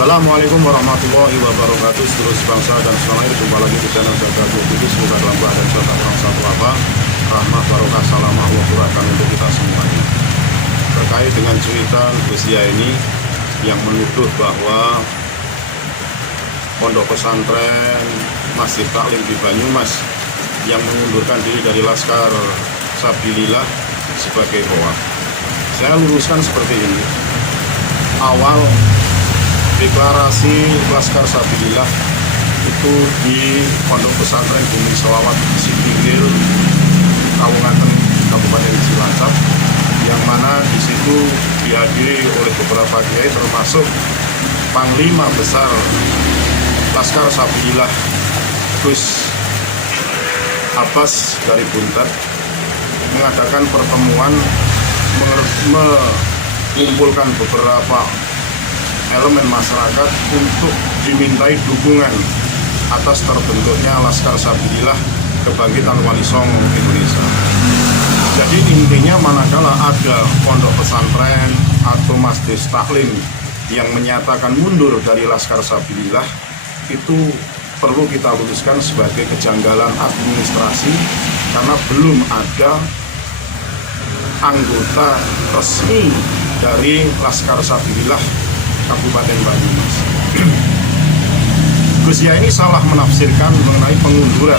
Assalamualaikum warahmatullahi wabarakatuh. Seluruh bangsa dan semuanya, jumpa lagi di channel Jaga TV. Semoga dalam keadaan serta orang satu apa rahmat barokah salamah wa suratan untuk kita semuanya. Terkait dengan cuitan Gus Yahya ini yang menuduh bahwa pondok pesantren Masjid Taklim di Banyumas yang mengundurkan diri dari Laskar Sabilillah sebagai hoak. Saya luruskan seperti ini. Awal deklarasi Laskar Sabilillah itu di Pondok Pesantren Bumi Selawat Sitinggil, Kabupaten Cilacap, yang mana di situ dihadiri oleh beberapa kiai termasuk Panglima Besar Laskar Sabilillah Gus Abbas dari Buntet, mengadakan pertemuan mengumpulkan beberapa elemen masyarakat untuk dimintai dukungan atas terbentuknya Laskar Sabilillah Kebangkitan Wali Songo Indonesia. Jadi intinya manakala ada pondok pesantren atau masjid taklim yang menyatakan mundur dari Laskar Sabilillah, itu perlu kita luruskan sebagai kejanggalan administrasi karena belum ada anggota resmi dari Laskar Sabilillah Kabupaten Banyumas. Gus Yahya ini salah menafsirkan mengenai pengunduran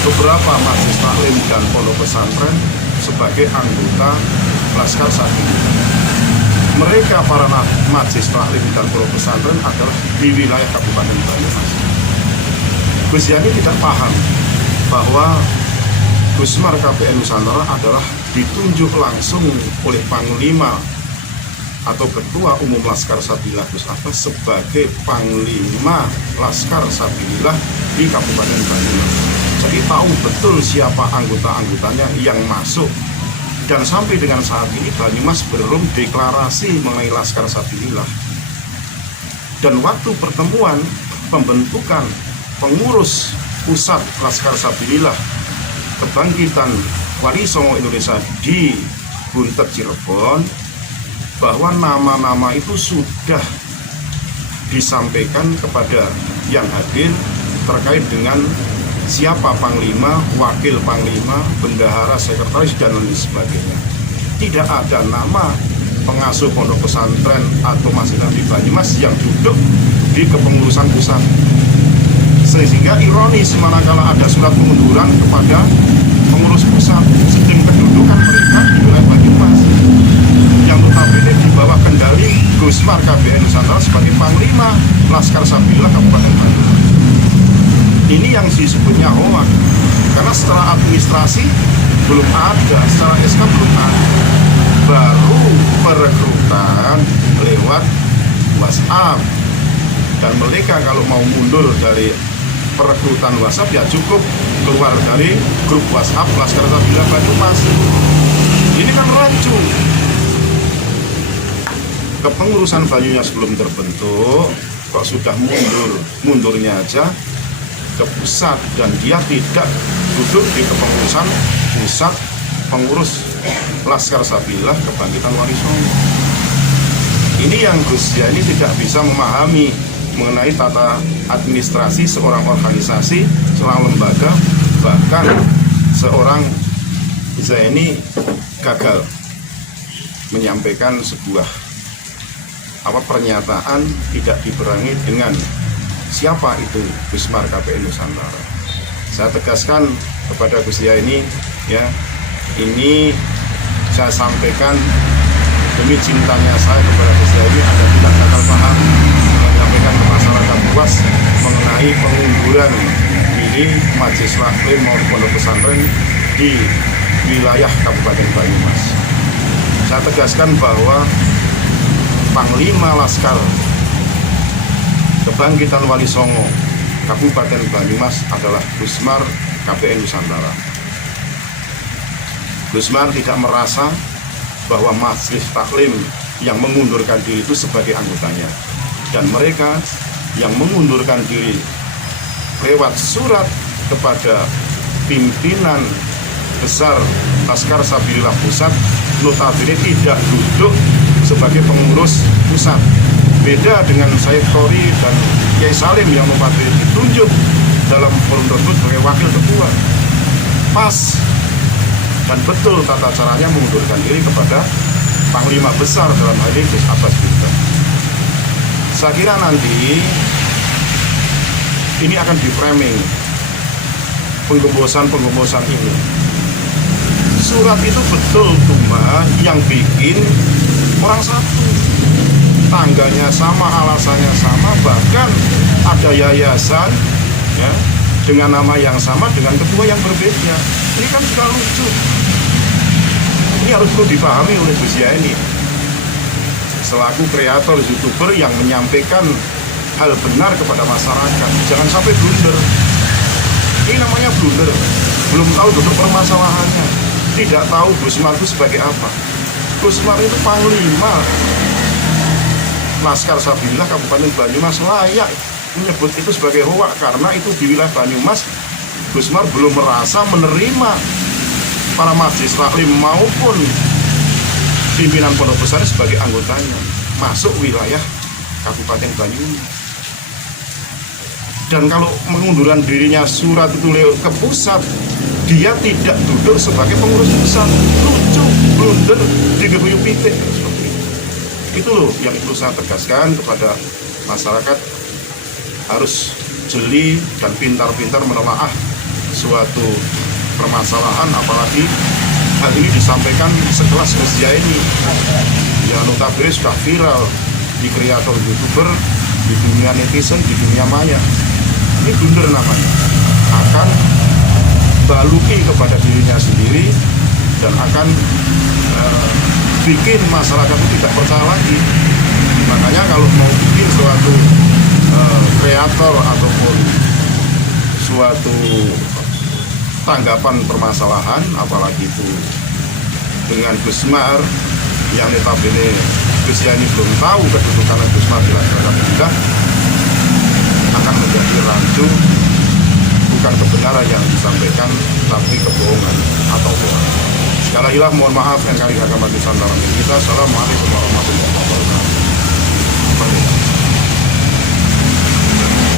beberapa masjid taklim dan pondok pesantren sebagai anggota Laskar Sabilillah. Mereka para masjid taklim dan pondok pesantren adalah di wilayah Kabupaten Banyumas. Gus Yahya ini tidak paham bahwa Gusmar KPN Nusantara adalah ditunjuk langsung oleh Panglima atau Ketua Umum Laskar Sabilillah Gus Abbas sebagai Panglima Laskar Sabilillah di Kabupaten Banyumas. Jadi tahu betul siapa anggota-anggotanya yang masuk. Dan sampai dengan saat ini Banyumas belum deklarasi mengenai Laskar Sabilillah. Dan waktu pertemuan pembentukan pengurus pusat Laskar Sabilillah Kebangkitan Wali Songo Indonesia di Buntet Cirebon, bahwa nama-nama itu sudah disampaikan kepada yang hadir terkait dengan siapa Panglima, Wakil Panglima, Bendahara, Sekretaris, dan lain sebagainya. Tidak ada nama pengasuh pondok pesantren atau masjid di Banyumas yang duduk di kepengurusan pusat. Sehingga ironis manakala ada surat pengunduran kepada pengurus pusat, sistem kedudukan mereka di wilayah Banyumas yang notabene di bawah kendali Gusmar KPN Nusantara sebagai Panglima Laskar Sabilillah Kabupaten Banyumas. Ini yang disebutnya hoak, karena secara administrasi belum ada, secara SK belum ada, baru perekrutan lewat WhatsApp. Dan mereka kalau mau mundur dari perekrutan WhatsApp ya cukup keluar dari grup WhatsApp Laskar Sabilillah Banyumas. Ini kan rancu. Kepengurusan Banyumas belum terbentuk, kok sudah mundurnya aja ke pusat, dan dia tidak duduk di kepengurusan pusat pengurus Laskar Sabilillah Kebangkitan Wali Songo. Ini yang Gus Yahya ini tidak bisa memahami mengenai tata administrasi seorang organisasi, seorang lembaga, bahkan seorang Zahya ini gagal menyampaikan sebuah pernyataan tidak dibarengi dengan siapa itu Gusmar KPN Nusantara. Saya tegaskan kepada Gus Yahya ini, ya, ini saya sampaikan demi cintanya saya kepada Gus Yahya ini agar tidak gagal paham, menyampaikan ke masyarakat luas mengenai pengunduran diri majelis taklim maupun pondok pesantren di wilayah Kabupaten Banyumas. Saya tegaskan bahwa Panglima Laskar Kebangkitan Wali Songo Kabupaten Banyumas adalah Gusmar KPN Nusantara. Gusmar tidak merasa bahwa majelis taklim yang mengundurkan diri itu sebagai anggotanya, dan mereka yang mengundurkan diri lewat surat kepada pimpinan besar Laskar Sabilillah Pusat notabene tidak duduk sebagai pengurus pusat. Beda dengan Syekh Tori dan Kiai Salim yang Bupati ditunjuk dalam forum tersebut sebagai wakil ketua. Pas dan betul tata caranya mengundurkan diri kepada Panglima Besar dalam hal ini Gus Abbas Bintang. Saya kira nanti ini akan di framing penggembosan ini. Surat itu betul cuma yang bikin orang satu, tangganya sama, alasannya sama, bahkan ada yayasan ya dengan nama yang sama dengan ketua yang berbeda. Ini kan sudah lucu. Ini harus perlu dipahami oleh Gus Yaini selaku kreator YouTuber yang menyampaikan hal benar kepada masyarakat. Jangan sampai blunder. Ini namanya blunder. Belum tahu duduk permasalahannya. Tidak tahu Gus Mar itu sebagai apa. Gus Mar itu panglima Laskar Sabilillah Kabupaten Banyumas, layak menyebut itu sebagai hoak karena itu di wilayah Banyumas. Gus Mar belum merasa menerima para majelis taklim maupun pimpinan pondok pesantren sebagai anggotanya masuk wilayah Kabupaten Banyumas. Dan kalau mengunduran dirinya surat itu ke pusat, dia tidak duduk sebagai pengurus pusat. Lucu, blunder, diguyur pitik seperti itu. Itu loh yang perlu saya tegaskan kepada masyarakat, harus jeli dan pintar-pintar menelaah suatu permasalahan, apalagi hal ini disampaikan sekelas Gus Yaini yang notabene sudah viral di kreator YouTuber, di dunia netizen, di dunia maya. Ini blunder namanya, akan baluki kepada dirinya sendiri dan akan bikin masyarakat itu tidak percaya lagi. Makanya kalau mau bikin suatu kreator ataupun suatu tanggapan permasalahan, apalagi itu dengan Gus Mar yang notabene Gus Yaini belum tahu kedudukan Gus Mar di masyarakat kita, akan menjadi rancu, bukan kebenaran yang disampaikan tapi kebohongan atau bohong. Sekali lagi mohon maaf yang kali agama Nusantara kita. Assalamualaikum warahmatullahi wabarakatuh.